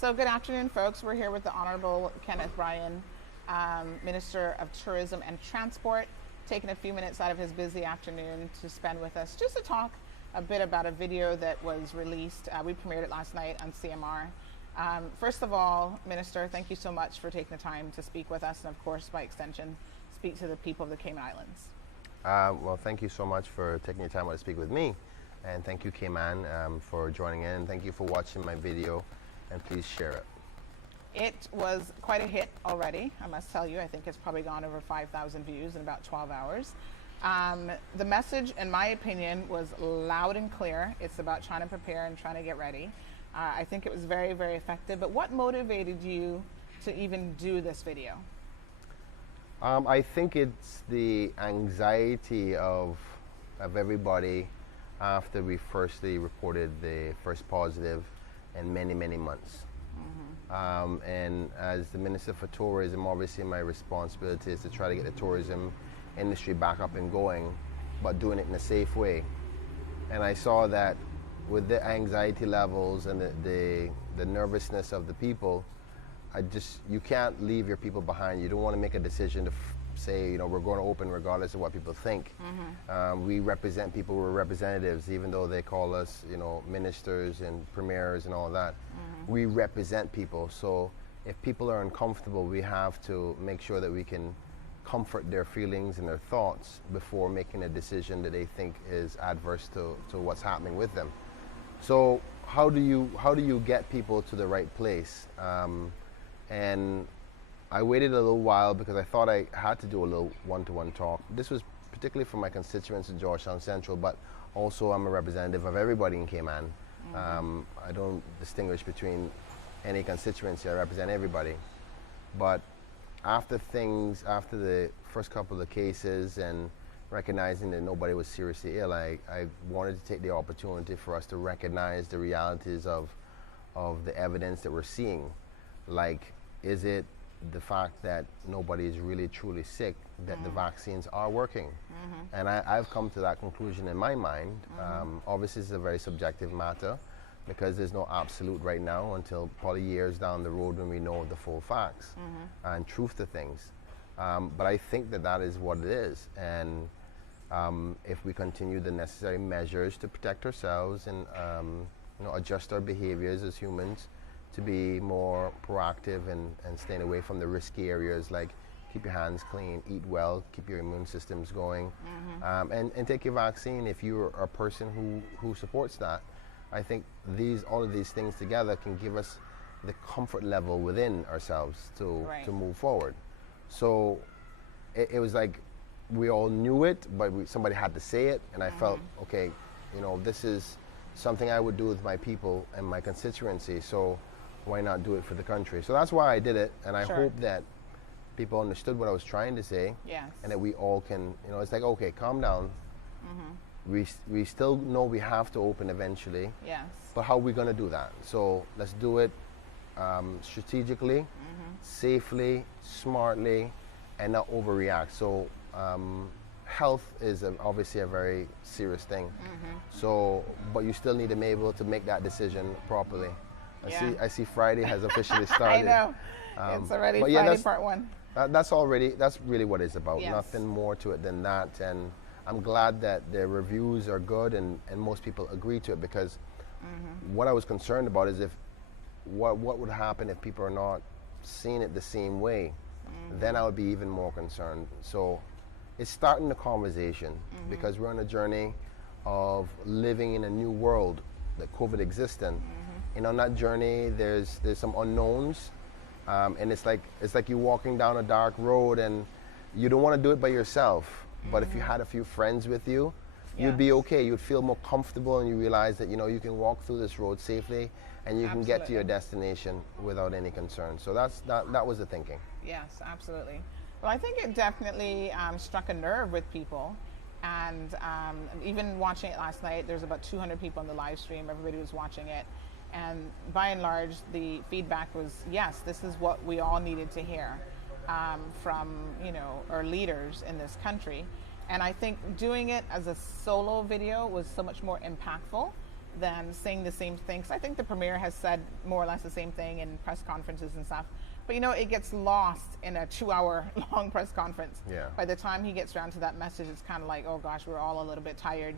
So good afternoon, folks. We're here with the Honorable Kenneth Bryan, Minister of Tourism and Transport, taking a few minutes out of his busy afternoon to spend with us just to talk a bit about a video that was released. We premiered it last night on CMR. First of all, Minister, thank you so much for taking the time to speak with us and, of course, by extension, speak to the people of the Cayman Islands. Well, thank you so much for taking your time out to speak with me. And thank you, Cayman, for joining in. Thank you for watching my video, and please share it. It was quite a hit already, I must tell you. I think it's probably gone over 5,000 views in about 12 hours. The message, in my opinion, was loud and clear. It's about trying to prepare and trying to get ready. I think it was very, very effective. But what motivated you to even do this video? I think it's the anxiety of everybody after we firstly reported the first positive in many, many months. And as the Minister for Tourism, obviously my responsibility is to try to get the tourism industry back up and going, but doing it in a safe way. And I saw that with the anxiety levels and the nervousness of the people, you can't leave your people behind. You don't want to make a decision to say, we're going to open regardless of what people think. We represent people, we're representatives, even though they call us, ministers and premiers and all that. We represent people. So if people are uncomfortable, we have to make sure that we can comfort their feelings and their thoughts before making a decision that they think is adverse to what's happening with them. So how do you get people to the right place? And I waited a little while because I thought I had to do a little one-to-one talk. This was particularly for my constituents in Georgetown Central, but also I'm a representative of everybody in Cayman. I don't distinguish between any constituency. I represent everybody. But after the first couple of cases and recognizing that nobody was seriously ill, I wanted to take the opportunity for us to recognize the realities of the evidence that we're seeing. Like, is it the fact that nobody is really truly sick, that the vaccines are working? And I've come to that conclusion in my mind. Obviously it's a very subjective matter because there's no absolute right now until probably years down the road when we know the full facts and truth to things. But I think that is what it is. And if we continue the necessary measures to protect ourselves and adjust our behaviors as humans, to be more proactive and staying away from the risky areas, like keep your hands clean, eat well, keep your immune systems going, and take your vaccine if you're a person who supports that. I think all of these things together can give us the comfort level within ourselves to move forward. So it was like we all knew it, but somebody had to say it, and I felt, okay, this is something I would do with my people and my constituency, so why not do it for the country? So that's why I did it, and I hope that people understood what I was trying to say, and that we all can, it's like, okay, calm down. We still know we have to open eventually, but how are we going to do that? So let's do it strategically, safely, smartly, and not overreact. So health is obviously a very serious thing. So, but you still need to be able to make that decision properly. I see Friday has officially started. I know. It's already Friday part one. That's really what it's about. Nothing more to it than that. And I'm glad that the reviews are good and most people agree to it, because what I was concerned about is what would happen if people are not seeing it the same way. Then I would be even more concerned. So it's starting the conversation, because we're on a journey of living in a new world that COVID exists in. And on that journey, there's some unknowns, and it's like you're walking down a dark road, and you don't want to do it by yourself. But if you had a few friends with you, you'd be okay. You'd feel more comfortable, and you realize that you can walk through this road safely, and you can get to your destination without any concern. So that was the thinking. Yes, absolutely. Well, I think it definitely struck a nerve with people. And even watching it last night, there's about 200 people on the live stream. Everybody was watching it. And by and large, the feedback was, yes, this is what we all needed to hear from our leaders in this country. And I think doing it as a solo video was so much more impactful than saying the same things. I think the premier has said more or less the same thing in press conferences and stuff. But it gets lost in a 2-hour long press conference. Yeah. By the time he gets around to that message, it's kind of like, oh gosh, we're all a little bit tired,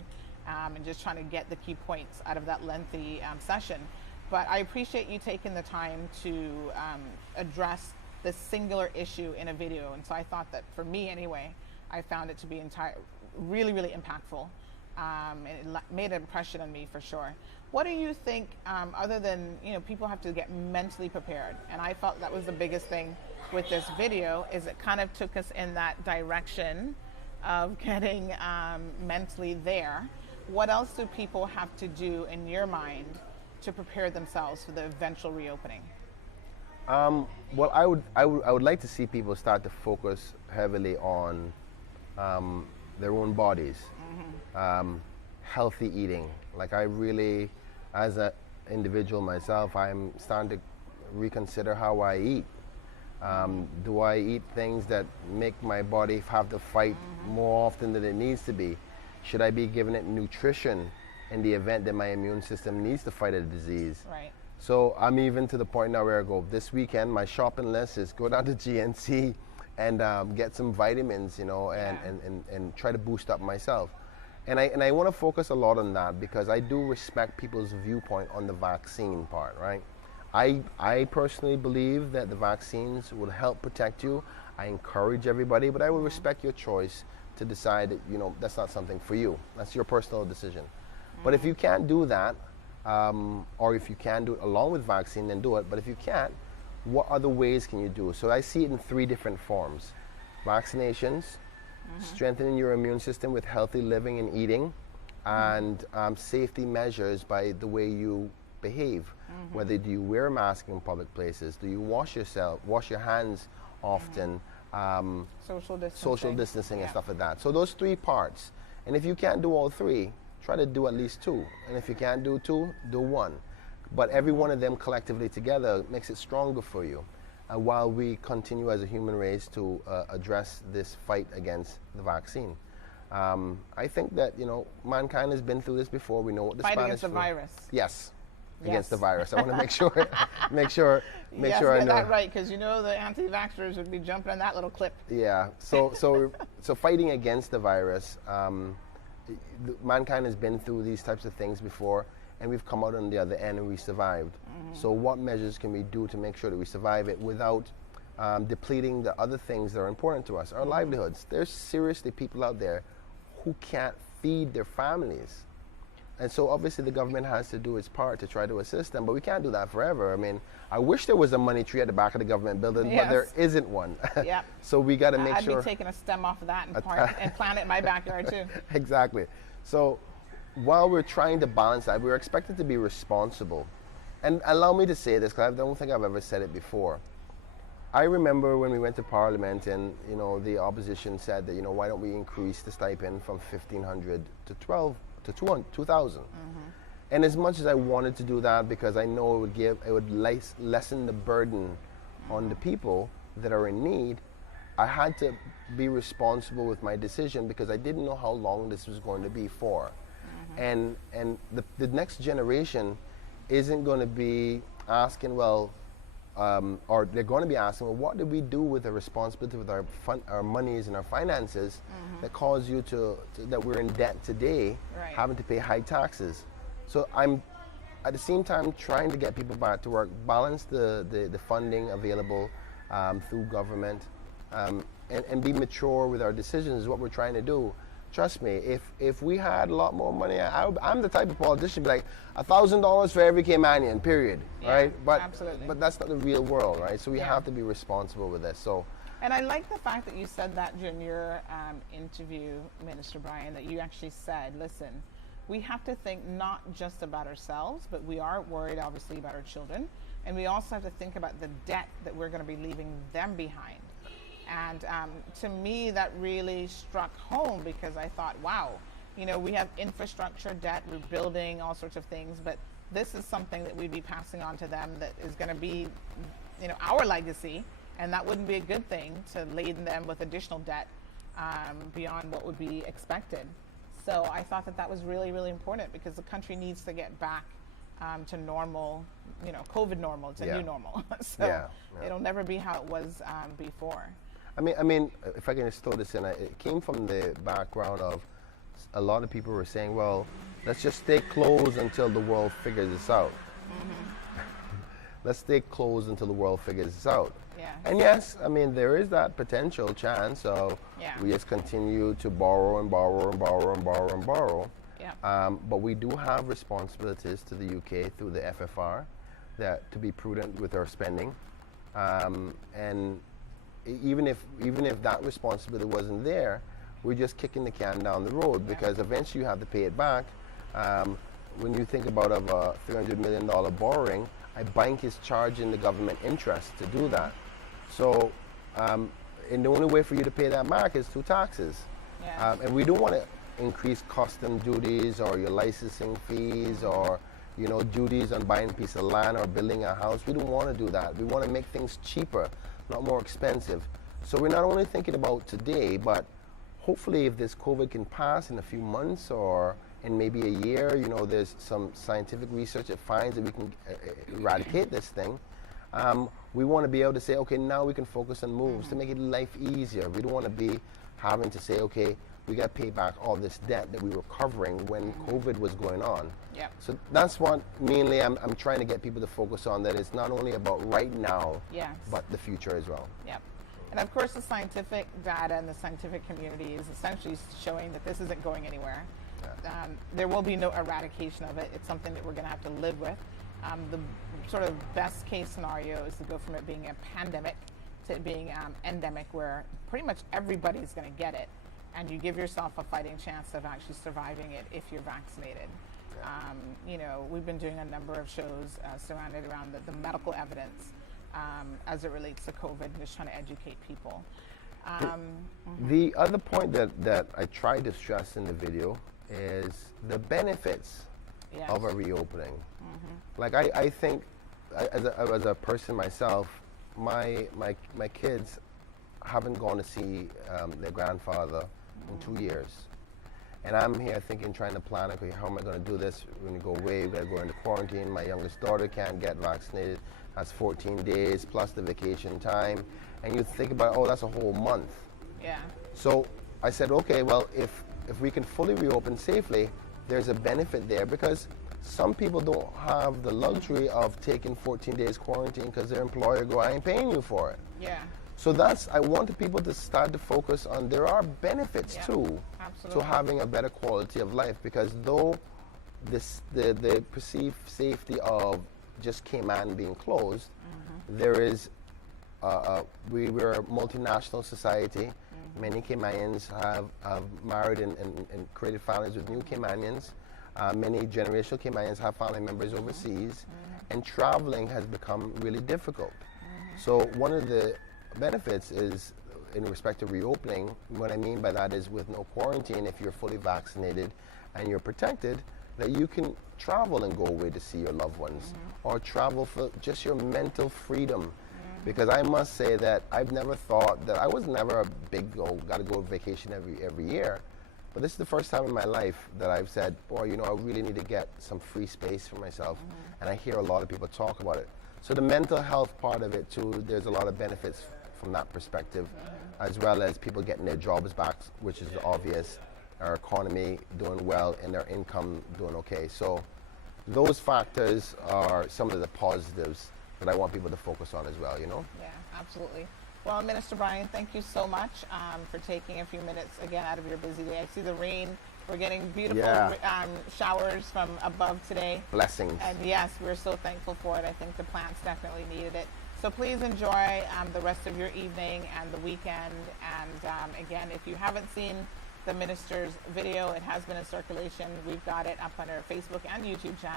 and just trying to get the key points out of that lengthy session. But I appreciate you taking the time to address this singular issue in a video. And so I thought that, for me anyway, I found it to be really, really impactful. And it made an impression on me for sure. What do you think, other than, people have to get mentally prepared, and I felt that was the biggest thing with this video, is it kind of took us in that direction of getting mentally there. What else do people have to do in your mind to prepare themselves for the eventual reopening? Well, I would like to see people start to focus heavily on their own bodies, healthy eating. Like, I really, as an individual myself, I'm starting to reconsider how I eat. Do I eat things that make my body have to fight more often than it needs to be? Should I be giving it nutrition in the event that my immune system needs to fight a disease? Right. So I'm even to the point now where I go, this weekend, my shopping list is go down to GNC and get some vitamins, and try to boost up myself. And I want to focus a lot on that, because I do respect people's viewpoint on the vaccine part, right? I personally believe that the vaccines will help protect you. I encourage everybody, but I will respect your choice to decide that, that's not something for you. That's your personal decision. But if you can't do that, or if you can do it along with vaccine, then do it. But if you can't, what other ways can you do? So I see it in 3 different forms: vaccinations, strengthening your immune system with healthy living and eating, and safety measures by the way you behave. Whether do you wear a mask in public places, do you wash your hands often, social distancing and stuff like that. So those 3 parts. And if you can't do all 3, try to do at least 2. And if you can't do 2, do 1. But every one of them collectively together makes it stronger for you, while we continue as a human race to address this fight against the vaccine. I think that, mankind has been through this before. We know what the fight Spanish against the flu. virus. Yes. Yes. Against the virus. I want to make sure I know that right, because the anti-vaxxers would be jumping on that little clip. Yeah. So fighting against the virus, mankind has been through these types of things before, and we've come out on the other end and we survived. So what measures can we do to make sure that we survive it without depleting the other things that are important to us, our livelihoods? There's seriously people out there who can't feed their families. And so obviously the government has to do its part to try to assist them, but we can't do that forever. I mean, I wish there was a money tree at the back of the government building, but there isn't one. Yep. So we got to make sure. I'd be taking a stem off of that and plant it in my backyard too. Exactly. So while we're trying to balance that, we're expected to be responsible. And allow me to say this, because I don't think I've ever said it before. I remember when we went to Parliament and, the opposition said that, why don't we increase the stipend from $1,500 to $2,000. And as much as I wanted to do that, because I know it would lessen the burden on the people that are in need, I had to be responsible with my decision, because I didn't know how long this was going to be for. And the next generation isn't going to be asking, or they're going to be asking, well, what did we do with the responsibility with our monies and our finances that caused you that we're in debt today, having to pay high taxes? So I'm at the same time trying to get people back to work, balance the funding available through government, and be mature with our decisions is what we're trying to do. Trust me, if we had a lot more money, I'm the type of politician, be like, $1,000 for every Caymanian, period, right? But absolutely. But that's not the real world, right? So we have to be responsible with this. So. And I like the fact that you said that during your interview, Minister Bryan, that you actually said, listen, we have to think not just about ourselves, but we are worried, obviously, about our children. And we also have to think about the debt that we're going to be leaving them behind. And to me, that really struck home, because I thought, wow, we have infrastructure debt, we're building all sorts of things, but this is something that we'd be passing on to them that is going to be, our legacy, and that wouldn't be a good thing to laden them with additional debt beyond what would be expected. So I thought that that was really, really important because the country needs to get back to normal, you know, COVID normal. It's a new normal. So it'll never be how it was before. I mean, if I can just throw this in, it came from the background of a lot of people were saying, well, let's just stay closed until the world figures this out. Let's stay closed until the world figures this out. Yeah. And yes, I mean, there is that potential chance of we just continue to borrow and borrow and borrow and borrow and borrow. Yeah. But we do have responsibilities to the UK through the FFR that to be prudent with our spending. And even if that responsibility wasn't there, we're just kicking the can down the road because eventually you have to pay it back. When you think about a $300 million borrowing, a bank is charging the government interest to do that. So, and the only way for you to pay that back is through taxes. Yes. And we don't want to increase custom duties or your licensing fees or, you know, duties on buying a piece of land or building a house. We don't want to do that. We want to make things cheaper, not more expensive. So we're not only thinking about today, but hopefully if this COVID can pass in a few months or in maybe a year, you know, there's some scientific research that finds that we can eradicate this thing. We want to be able to say, okay, now we can focus on moves to make it life easier. We don't want to be having to say, okay, we got to pay back all this debt that we were covering when COVID was going on. Yep. So that's what mainly I'm trying to get people to focus on, that it's not only about right now, but the future as well. Yep. And of course, the scientific data and the scientific community is essentially showing that this isn't going anywhere. There will be no eradication of it. It's something that we're going to have to live with. The sort of best case scenario is to go from it being a pandemic to it being endemic, where pretty much everybody's going to get it, and you give yourself a fighting chance of actually surviving it if you're vaccinated. You know, we've been doing a number of shows surrounded around the medical evidence as it relates to COVID, and just trying to educate people. The other point that I tried to stress in the video is the benefits of a reopening. Like I think, as a person myself, my kids haven't gone to see their grandfather in 2 years. And I'm here thinking, trying to plan, okay, how am I going to do this? We're going to go away, we've got to go into quarantine. My youngest daughter can't get vaccinated. That's 14 days plus the vacation time. And you think about, oh, that's a whole month. Yeah. So I said, okay, well, if we can fully reopen safely, there's a benefit there, because some people don't have the luxury of taking 14 days quarantine because their employer go, I ain't paying you for it. Yeah. So I wanted people to start to focus on, there are benefits too to having a better quality of life, because though the perceived safety of just Cayman being closed, there is, we're a multinational society. Many Caymanians have married and created families with new Caymanians. Many generational Caymanians have family members overseas, and traveling has become really difficult. So one of the benefits is, in respect to reopening, what I mean by that is with no quarantine, if you're fully vaccinated and you're protected, that you can travel and go away to see your loved ones, or travel for just your mental freedom. Because I must say that I've never thought that, I was never a big got to go on vacation every year. But this is the first time in my life that I've said, boy, you know, I really need to get some free space for myself. And I hear a lot of people talk about it. So the mental health part of it too, there's a lot of benefits from that perspective, as well as people getting their jobs back, which is obvious, our economy doing well and their income doing okay. So those factors are some of the positives that I want people to focus on as well, you know? Yeah, absolutely. Well, Minister Bryan, thank you so much for taking a few minutes again out of your busy day. I see the rain. We're getting beautiful showers from above today. Blessings. And yes, we're so thankful for it. I think the plants definitely needed it. So please enjoy the rest of your evening and the weekend. And again, if you haven't seen the minister's video, it has been in circulation. We've got it up on our Facebook and YouTube channel.